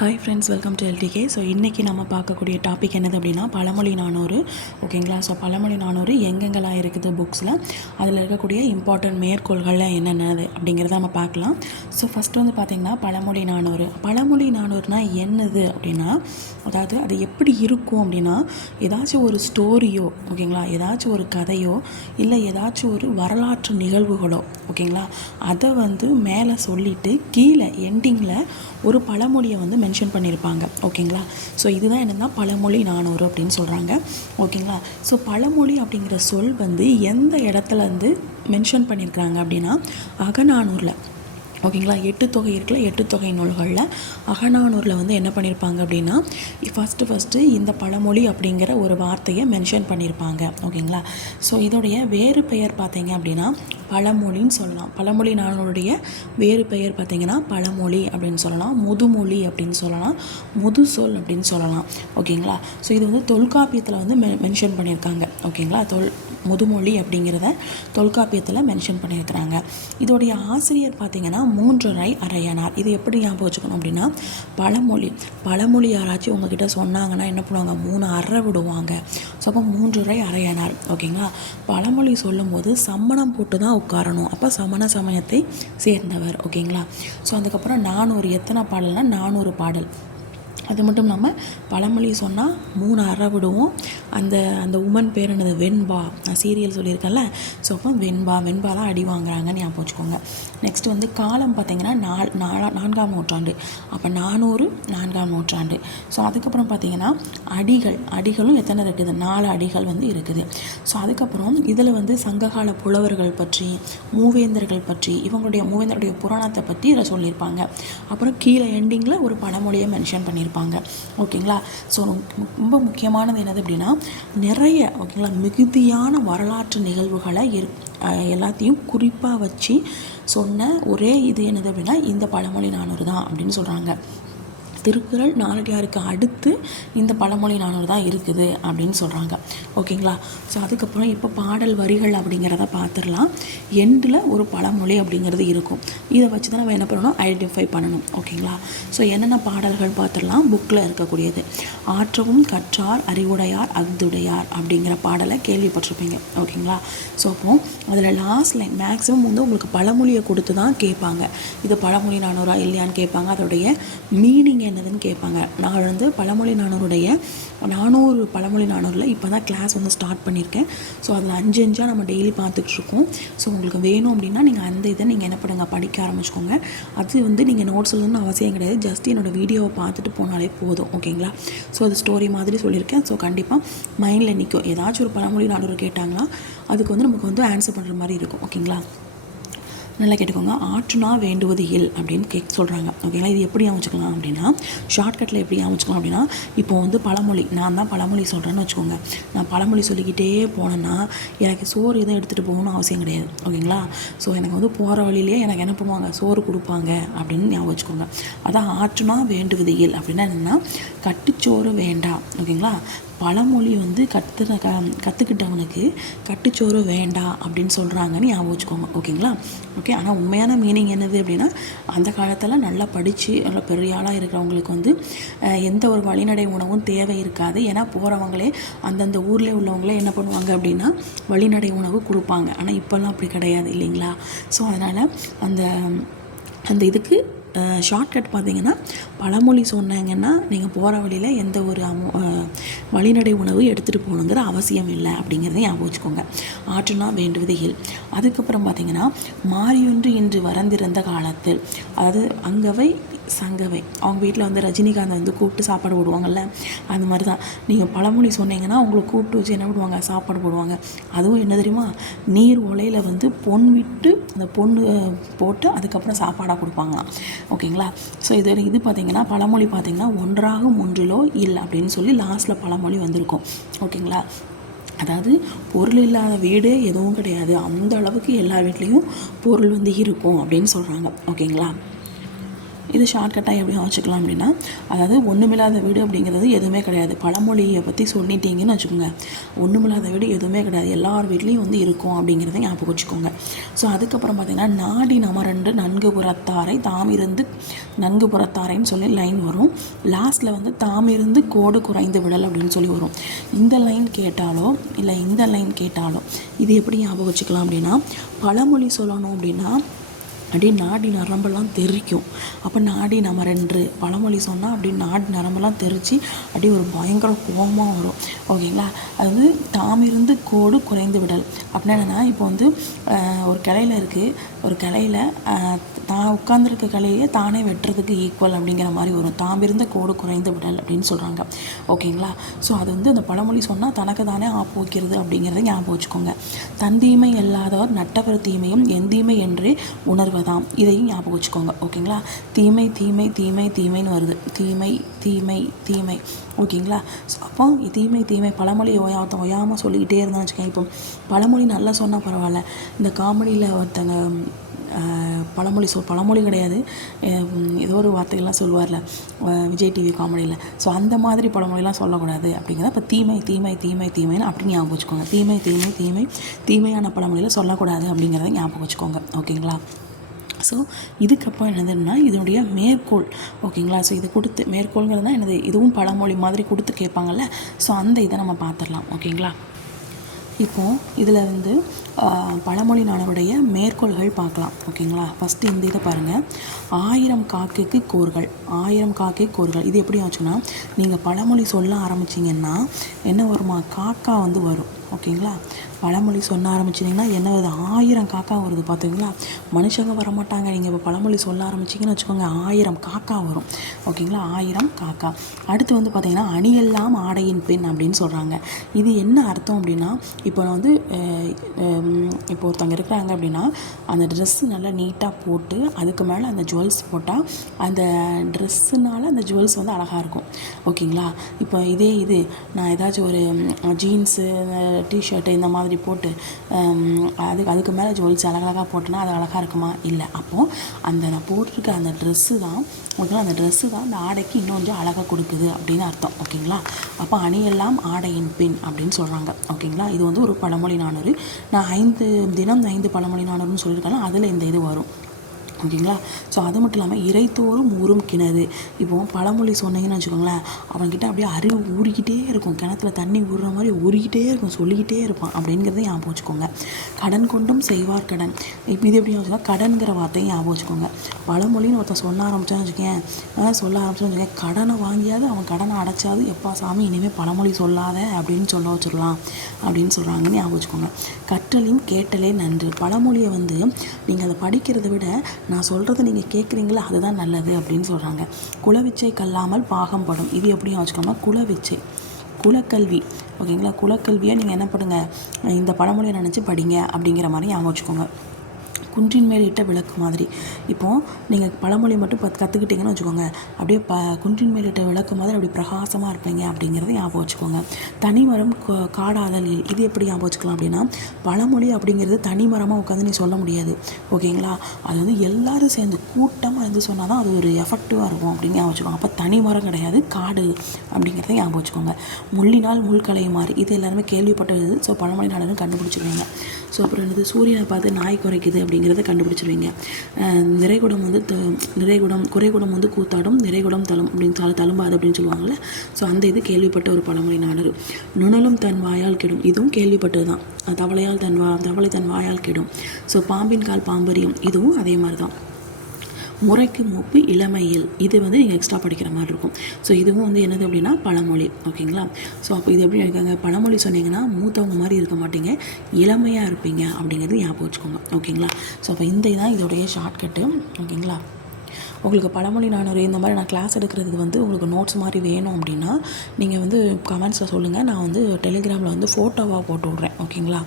Hi friends, welcome to LDK. So இன்றைக்கி நம்ம பார்க்கக்கூடிய டாபிக் என்னது அப்படின்னா பழமொழி 400. ஓகேங்களா? ஸோ பழமொழி 400 எங்கெங்கெல்லாம் இருக்குது புக்ஸில், அதில் இருக்கக்கூடிய இம்பார்ட்டன்ட் மேற்கோள்கள்லாம் என்னென்னது அப்படிங்கிறத நம்ம பார்க்கலாம். ஸோ ஃபஸ்ட்டு வந்து பார்த்திங்கன்னா பழமொழி 400. பழமொழி 400னா என்னது அப்படின்னா, அதாவது அது எப்படி இருக்கும் அப்படின்னா, ஏதாச்சும் ஒரு ஸ்டோரியோ, ஓகேங்களா, ஏதாச்சும் ஒரு கதையோ, இல்லை ஏதாச்சும் ஒரு வரலாற்று நிகழ்வுகளோ, ஓகேங்களா, அதை வந்து மேலே சொல்லிவிட்டு கீழே எண்டிங்கில் ஒரு பழமொழியை வந்து மென்ஷன் பண்ணியிருப்பாங்க. ஓகேங்களா? ஸோ இதுதான் என்னென்னா பழமொழி 400 அப்படின்னு சொல்கிறாங்க. ஓகேங்களா? ஸோ பழமொழி அப்படிங்கிற சொல் வந்து எந்த இடத்துல வந்து மென்ஷன் பண்ணியிருக்கிறாங்க அப்படின்னா, அகநானூரில். ஓகேங்களா? 8 தொகை இருக்குல்ல, 8 தொகை நூல்களில் அகநானூரில் வந்து என்ன பண்ணியிருப்பாங்க அப்படின்னா, ஃபஸ்ட்டு இந்த பழமொழி அப்படிங்கிற ஒரு வார்த்தையை மென்ஷன் பண்ணியிருப்பாங்க. ஓகேங்களா? ஸோ இதோடைய வேறு பெயர் பார்த்தீங்க அப்படின்னா பழமொழின்னு சொல்லலாம். பழமொழி 400 வேறு பெயர் பார்த்திங்கன்னா பழமொழி அப்படின்னு சொல்லலாம், முதுமொழி அப்படின்னு சொல்லலாம், முதுசொல் அப்படின்னு சொல்லலாம். ஓகேங்களா? ஸோ இது வந்து தொல்காப்பியத்தில் வந்து மென்ஷன் பண்ணியிருக்காங்க. ஓகேங்களா? முதுமொழி அப்படிங்கிறத தொல்காப்பியத்தில் மென்ஷன் பண்ணியிருக்கிறாங்க. இதோடைய ஆசிரியர் பார்த்திங்கன்னா 3 அரையனார். இது எப்படி ஞாபகம் வச்சுக்கணும் அப்படின்னா, பழமொழி யாராச்சும் உங்ககிட்ட சொன்னாங்கன்னா என்ன பண்ணுவாங்க, 3 அறை விடுவாங்க. ஸோ அப்போ 3 அரையனார். ஓகேங்களா? பழமொழி சொல்லும்போது சம்மணம் போட்டு தான் உட்காரணும். அப்போ சமண சமயத்தை சேர்ந்தவர். ஓகேங்களா? ஸோ அதுக்கப்புறம் 400 எத்தனை பாடல்னா 400 பாடல். அது மட்டும் இல்லாமல் பழமொழி சொன்னால் 3 அறை விடுவோம். அந்த உமன் பேர் என்னது, வெண்பா. நான் சீரியல் சொல்லியிருக்கேன்ல. ஸோ அப்போ வெண்பா தான் அடி வாங்குறாங்கன்னு ஞாபகம் வச்சுக்கோங்க. நெக்ஸ்ட் வந்து காலம் பார்த்திங்கன்னா 4ஆம் நூற்றாண்டு. அப்போ 400 4ஆம் நூற்றாண்டு. ஸோ அதுக்கப்புறம் பார்த்திங்கன்னா அடிகளும் எத்தனை இருக்குது, 4 அடிகள் வந்து இருக்குது. ஸோ அதுக்கப்புறம் இதில் வந்து சங்ககால புலவர்கள் பற்றி, மூவேந்தர்கள் பற்றி, மூவேந்தருடைய புராணத்தை பற்றி இதில் சொல்லியிருப்பாங்க. அப்புறம் கீழே எண்டிங்கில் ஒரு பழமொழியை மென்ஷன் பண்ணியிருப்பாங்க. ஓகேங்களா? ஸோ ரொம்ப முக்கியமானது என்னது அப்படின்னா, நிறைய ஓகேங்களா மிகுதியான வரலாற்று நிகழ்வுகளை எல்லாத்தையும் குறிப்பாக வச்சு சொன்ன ஒரே இது என்னது அப்படின்னா இந்த பழமொழி 400 தான் அப்படின்னு சொல்கிறாங்க. திருக்குறள் நாலடியாருக்கு அடுத்து இந்த பழமொழி 400 தான் இருக்குது அப்படின்னு சொல்கிறாங்க. ஓகேங்களா? ஸோ அதுக்கப்புறம் இப்போ பாடல் வரிகள் அப்படிங்கிறத பார்த்துடலாம். எண்டில் ஒரு பழமொழி அப்படிங்கிறது இருக்கும். இதை வச்சு தான் நம்ம என்ன பண்ணணும், ஐடென்டிஃபை பண்ணணும். ஓகேங்களா? ஸோ என்னென்ன பாடல்கள் பார்த்துடலாம். புக்கில் இருக்கக்கூடியது ஆற்றவும் கற்றார் அறிவுடையார் அஃதுடையார் அப்படிங்கிற பாடலை கேள்விப்பட்டிருப்பீங்க. ஓகேங்களா? ஸோ அப்போது அதில் லாஸ்ட் லைன் மேக்ஸிமம் வந்து உங்களுக்கு பழமொழியை கொடுத்து தான் கேட்பாங்க. இது பழமொழி 400 இல்லையான்னு கேட்பாங்க. அதோடைய மீனிங் என்னதுன்னு கேட்பாங்க. நான் வந்து பழமொழி 400 பழமொழி 400ல் இப்போ தான் கிளாஸ் வந்து ஸ்டார்ட் பண்ணியிருக்கேன். ஸோ அதில் 5 நம்ம டெய்லி பார்த்துட்ருக்கோம். ஸோ உங்களுக்கு வேணும் அப்படின்னா நீங்கள் அந்த இதை நீங்கள் என்ன பண்ணுங்க, படிக்க ஆரம்பிச்சுக்கோங்க. அது வந்து நீங்கள் நோட்ஸ் எழுதணும்னு அவசியம் கிடையாது. ஜஸ்ட் என்னோடய வீடியோவை பார்த்துட்டு போனாலே போதும். ஓகேங்களா? ஸோ அது ஸ்டோரி மாதிரி சொல்லியிருக்கேன். ஸோ கண்டிப்பாக மைண்டில் நிற்கும். ஏதாச்சும் ஒரு பழமொழி 400 கேட்டாங்களா அதுக்கு வந்து நமக்கு வந்து ஆன்சர் பண்ணுற மாதிரி இருக்கும். ஓகேங்களா? நல்லா கேட்டுக்கோங்க. ஆற்றுனா வேண்டுவது இல் அப்படின்னு சொல்கிறாங்க. ஓகேங்களா? இது எப்படி அமைச்சுக்கலாம் அப்படின்னா, ஷார்ட்கட்டில் எப்படி அமைச்சுக்கலாம் அப்படின்னா, இப்போ வந்து பழமொழி நான் தான் பழமொழி சொல்கிறேன்னு வச்சுக்கோங்க. நான் பழமொழி சொல்லிக்கிட்டே போனேன்னா எனக்கு சோறு எதுவும் எடுத்துகிட்டு போகணும்னு அவசியம் கிடையாது. ஓகேங்களா? ஸோ எனக்கு வந்து போகிற வழியிலே எனக்கு என்ன பண்ணுவாங்க, சோறு கொடுப்பாங்க அப்படின்னு ஞாபகம் வச்சுக்கோங்க. அதான் ஆற்றுனா வேண்டுவது இல் அப்படின்னா என்னென்னா, கட்டுச்சோறு வேண்டாம். ஓகேங்களா? பழமொழி வந்து கற்றுக்கிட்டவனுக்கு கட்டுச்சோறு வேண்டாம் அப்படின்னு சொல்கிறாங்கன்னு ஞாபகம் வச்சுக்கோங்க. ஓகேங்களா? ஓகே. ஆனால் உண்மையான மீனிங் என்னது அப்படின்னா, அந்த காலத்தில் நல்லா படித்து நல்லா பெரிய ஆளாக இருக்கிறவங்களுக்கு வந்து எந்த ஒரு வழிநடை உணவும் தேவை இருக்காது. ஏன்னா போகிறவங்களே அந்தந்த ஊரில் உள்ளவங்களே என்ன பண்ணுவாங்க அப்படின்னா வழிநடை உணவு கொடுப்பாங்க. ஆனால் இப்போல்லாம் அப்படி கிடையாது இல்லைங்களா? ஸோ அதனால் அந்த இதுக்கு ஷார்ட்கட் பார்த்தீங்கன்னா, பழமொழி சொன்னாங்கன்னா நீங்கள் போகிற வழியில் எந்த ஒரு வழிநடை உணவு எடுத்துகிட்டு போகணுங்கிற அவசியம் இல்லை அப்படிங்கிறத ஞாபகம் வச்சுக்கோங்க. ஆற்றுனா வேண்டுவது இல். அதுக்கப்புறம் பார்த்தீங்கன்னா, மாறியொன்று இன்று வரந்திருந்த காலத்தில், அதாவது அங்கவை சங்கவை. அவங்க வீட்டில் வந்து ரஜினிகாந்த் வந்து கூப்பிட்டு சாப்பாடு போடுவாங்கள்ல, அந்த மாதிரி தான் நீங்கள் பழமொழி சொன்னீங்கன்னா உங்களுக்கு கூப்பிட்டு வச்சு என்ன பண்ணுவாங்க, சாப்பாடு போடுவாங்க. அதுவும் என்ன தெரியுமா, நீர் ஒலையில் வந்து பொன் விட்டு அந்த பொண்ணு போட்டு அதுக்கப்புறம் சாப்பாடாக கொடுப்பாங்களாம். ஓகேங்களா? ஸோ இது பார்த்திங்கன்னா பழமொழி பார்த்திங்கன்னா ஒன்றாகும் ஒன்றிலோ இல்லை அப்படின்னு சொல்லி லாஸ்ட்டில் பழமொழி வந்திருக்கும். ஓகேங்களா? அதாவது பொருள் இல்லாத வீடு எதுவும் கிடையாது, அந்த அளவுக்கு எல்லா வீட்லேயும் பொருள் வந்து இருக்கும் அப்படின்னு சொல்கிறாங்க. ஓகேங்களா? இது ஷார்ட்கட்டாக எப்படி வச்சுக்கலாம் அப்படின்னா, அதாவது ஒன்றுமில்லாத வீடு அப்படிங்கிறது எதுவுமே கிடையாது. பழமொழியை பற்றி சொல்லிட்டீங்கன்னு வச்சுக்கோங்க, ஒன்றுமில்லாத வீடு எதுவுமே கிடையாது, எல்லார் வீட்லேயும் வந்து இருக்கும் அப்படிங்கிறத ஞாபகம் வச்சுக்கோங்க. ஸோ அதுக்கப்புறம் பார்த்திங்கன்னா, நாடி நமரண்டு நன்கு புறத்தாரை தாமிருந்து நன்கு புறத்தாரைன்னு சொல்லி லைன் வரும். லாஸ்ட்டில் வந்து தாமிருந்து கோடு குறைந்து விடல் அப்படின்னு சொல்லி வரும். இந்த லைன் கேட்டாலோ இல்லை இந்த லைன் கேட்டாலோ இது எப்படி ஞாபகம் வச்சுக்கலாம் அப்படின்னா, பழமொழி சொல்லணும் அப்படின்னா அப்படியே நாடி நரம்பெல்லாம் தெரிக்கும். அப்போ நாடி நமரன்று பழமொழி சொன்னால் அப்படி நாடி நரம்பெல்லாம் தெரித்து அப்படியே ஒரு பயங்கர கோபமாக வரும். ஓகேங்களா? அது வந்து தாமிருந்து கோடு குறைந்து விடல் அப்படின்னா என்னென்னா, இப்போ வந்து ஒரு கிளையில் இருக்குது, ஒரு கிளையில் தான் உட்காந்துருக்க கிளையே தானே வெட்டுறதுக்கு ஈக்குவல் அப்படிங்கிற மாதிரி வரும். தாமிருந்த கோடு குறைந்து விடல் அப்படின்னு சொல்கிறாங்க. ஓகேங்களா? ஸோ அது வந்து அந்த பழமொழி சொன்னால் தனக்கு தானே ஆப்பு வைக்கிறது அப்படிங்கிறத ஞாபகம் வச்சுக்கோங்க. தந்தீமை இல்லாதவர் நட்டவர் தீமையும் எந்தீமை என்றே உணர்வதாம், இதையும் ஞாபகம் வச்சுக்கோங்க. ஓகேங்களா? தீமை தீமை தீமை தீமைன்னு வருது. தீமை தீமை தீமை. ஓகேங்களா? ஸோ அப்போ தீமை தீமை பழமொழி ஒயாமல் சொல்லிக்கிட்டே இருந்தான்னு வச்சுக்கோங்க. இப்போ பழமொழி நல்லா சொன்னால் பரவாயில்ல. இந்த காமெடியில் ஒருத்தங்க பழமொழி கிடையாது, ஏதோ ஒரு வார்த்தைகள்லாம் சொல்லுவார்ல விஜய் டிவி காமெடியில். ஸோ அந்த மாதிரி பழமொழிலாம் சொல்லக்கூடாது அப்படிங்கிறத இப்போ தீமை தீமை தீமை தீமைன்னு அப்படின்னு ஞாபகம் வச்சுக்கோங்க. தீமை தீமை தீமை தீமையான பழமொழியில் சொல்லக்கூடாது அப்படிங்கிறத ஞாபகம் வச்சுக்கோங்க. ஓகேங்களா? ஸோ இதுக்கப்புறம் என்னதுன்னா இதனுடைய மேற்கோள். ஓகேங்களா? ஸோ இது கொடுத்து மேற்கோள்ங்கிறது தான் என்னது, இதுவும் பழமொழி மாதிரி கொடுத்து கேட்பாங்கள்ல. ஸோ அந்த இதை நம்ம பார்த்துடலாம். ஓகேங்களா? இப்போது இதில் வந்து பழமொழி நாணருடைய மேற்கோள்கள் பார்க்கலாம். ஓகேங்களா? ஃபஸ்ட்டு இந்த இதை பாருங்கள். 1000 காக்கைக்கு கோர்கள், 1000 காக்கை கோர்கள். இது எப்படி ஆச்சுன்னா, நீங்கள் பழமொழி சொல்ல ஆரம்பிச்சிங்கன்னா என்ன வருமா, காக்கா வந்து வரும். ஓகேங்களா? பழமொழி சொல்ல ஆரம்பிச்சிங்கன்னா என்ன வருது, 1000 காக்கா வருது. பார்த்துங்களா? மனுஷங்க வரமாட்டாங்க. நீங்கள் இப்போ பழமொழி சொல்ல ஆரம்பிச்சிங்கன்னு வச்சுக்கோங்க, 1000 காக்கா வரும். ஓகேங்களா? 1000 காக்கா. அடுத்து வந்து பார்த்திங்கன்னா, அணியெல்லாம் ஆடையின் பெண் அப்படின்னு சொல்கிறாங்க. இது என்ன அர்த்தம் அப்படின்னா, இப்போ நான் வந்து இப்போ ஒருத்தவங்க இருக்கிறாங்க அப்படின்னா, அந்த ட்ரெஸ்ஸு நல்லா நீட்டாக போட்டு அதுக்கு மேலே அந்த ஜுவல்ஸ் போட்டால் அந்த ட்ரெஸ்ஸுனால அந்த ஜுவல்ஸ் வந்து அழகாக இருக்கும். ஓகேங்களா? இப்போ இது நான் ஏதாச்சும் ஒரு ஜீன்ஸு டிஷர்ட்டு இந்த மாதிரி போட்டு அதுக்கு மேலே ஜுவல்ஸ் அழகழகாக போட்டோன்னா அது அழகாக இருக்குமா? இல்லை. அப்போது அந்த நான் போட்டிருக்க அந்த ட்ரெஸ்ஸு தான், ஓகேங்களா, அந்த ட்ரெஸ்ஸு தான் அந்த ஆடைக்கு இன்னும் கொஞ்சம் அழகாக கொடுக்குது அப்படின்னு அர்த்தம். ஓகேங்களா? அப்போ அணியெல்லாம் ஆடையின் பெண் அப்படின்னு சொல்கிறாங்க. ஓகேங்களா? இது வந்து ஒரு பழமொழி நானூறு. நான் 5 பழமொழி நானூறுன்னு சொல்லியிருக்கேன், அதில் இந்த இது வரும். ஓகேங்களா? ஸோ அது மட்டும் இல்லாமல் இறைத்தோறும் ஊறும் கிணறு. இப்போது பழமொழி சொன்னீங்கன்னு வச்சுக்கோங்களேன், அவன்கிட்ட அப்படியே அறிவு ஊறிக்கிட்டே இருக்கும், கிணத்துல தண்ணி ஊறுற மாதிரி ஊறிக்கிட்டே இருக்கும், சொல்லிக்கிட்டே இருப்பான் அப்படிங்கிறத ஞாபகம் வச்சுக்கோங்க. கடன் கொண்டும் செய்வார் கடன். இப்போ இது எப்படி வச்சுக்கோங்க, கடன்கிற வார்த்தையும் ஞாபகம் வச்சுக்கோங்க. பழமொழின்னு ஒருத்தன் சொல்ல ஆரம்பித்தான்னு வச்சுக்கேன், கடனை வாங்கியாவது அவன் கடனை அடைச்சாது எப்பா சாமி இனிமேல் பழமொழி சொல்லாத அப்படின்னு சொல்ல வச்சிடலாம் அப்படின்னு சொல்கிறாங்கன்னு ஞாபகம் வச்சுக்கோங்க. கற்றலின் கேட்டலே நன்று. பழமொழியை வந்து நீங்கள் அதை படிக்கிறத விட நான் சொல்கிறத நீங்கள் கேட்குறீங்களா, அதுதான் நல்லது அப்படின்னு சொல்கிறாங்க. குலவிச்சை கல்லாமல் பாகம் படும். இது எப்படியும் வச்சுக்கோங்க, குலவிச்சை குலக்கல்வி. ஓகேங்களா? குலக்கல்வியை நீங்கள் என்ன பண்ணுங்க, இந்த பழமொழியை நினச்சி படிங்க அப்படிங்கிற மாதிரி ஞாபகம் வச்சுக்கோங்க. குன்றின் மேல் இட்ட விளக்கு மாதிரி. இப்போது நீங்கள் பழமொழி மட்டும் கற்றுக்கிட்டிங்கன்னு வச்சுக்கோங்க, அப்படியே குன்றின் மேல் இட்ட விளக்கு மாதிரி அப்படி பிரகாசமாக இருப்பீங்க அப்படிங்கிறத ஞாபகம் வச்சுக்கோங்க. தனிமரம் காடாதல். இது எப்படி ஞாபகம் வச்சுக்கலாம் அப்படின்னா, பழமொழி அப்படிங்கிறது தனிமரமாக உட்காந்து நீ சொல்ல முடியாது. ஓகேங்களா? அது வந்து எல்லோரும் சேர்ந்து கூட்டமாக இருந்து சொன்னால் தான் அது ஒரு எஃபெக்டிவாக இருக்கும் அப்படின்னு ஞாபகம் வச்சுக்கோங்க. அப்போ தனிமரம் கிடையாது, காடு அப்படிங்கிறத ஞாபகம் வச்சுக்கோங்க. முள்ளினால் முள்கலை மாறி. இது எல்லாருமே கேள்விப்பட்டது. ஸோ பழமொழி நாடுன்னு கண்டுபிடிச்சிருவீங்க. ஸோ அப்புறம் என்னது, சூரியனை பார்த்து நாய் குறைக்குது அப்படிங்கிறத கண்டுபிடிச்சிருவீங்க. நிறைகுடம் வந்து குறைகுடம் வந்து கூத்தாடும், நிறைகுடம் தழும்பாது அப்படின்னு சொல்லுவாங்கள்ல. ஸோ அந்த இது கேள்விப்பட்ட ஒரு பழமொழி நாடு. நுணலும் தன் வாயால் கெடும். இதுவும் கேள்விப்பட்டது தான். தவளை தன் வாயால் கெடும். ஸோ பாம்பின் கால் பாம்பரியும். இதுவும் அதே மாதிரி தான். முறைக்கு மூப்பு இளமையில். இது வந்து நீங்கள் எக்ஸ்ட்ரா படிக்கிற மாதிரி இருக்கும். ஸோ இதுவும் வந்து என்னது அப்படின்னா பழமொழி. ஓகேங்களா? ஸோ அப்போ இது எப்படி இருக்காங்க, பழமொழி சொன்னீங்கன்னா மூத்தவங்க மாதிரி இருக்க மாட்டீங்க, இளமையாக இருப்பீங்க அப்படிங்கிறது ஞாபகம் வச்சுக்கோங்க. ஓகேங்களா? ஸோ அப்போ இந்த தான் இதோடைய ஷார்ட்கட்டு. ஓகேங்களா? உங்களுக்கு பழமொழி நானூறு இந்த மாதிரி நான் கிளாஸ் எடுக்கிறது வந்து உங்களுக்கு நோட்ஸ் மாதிரி வேணும் அப்படின்னா நீங்கள் வந்து கமெண்ட்ஸில் சொல்லுங்கள். நான் வந்து டெலிகிராமில் வந்து ஃபோட்டோவாக போட்டு விட்றேன். ஓகேங்களா?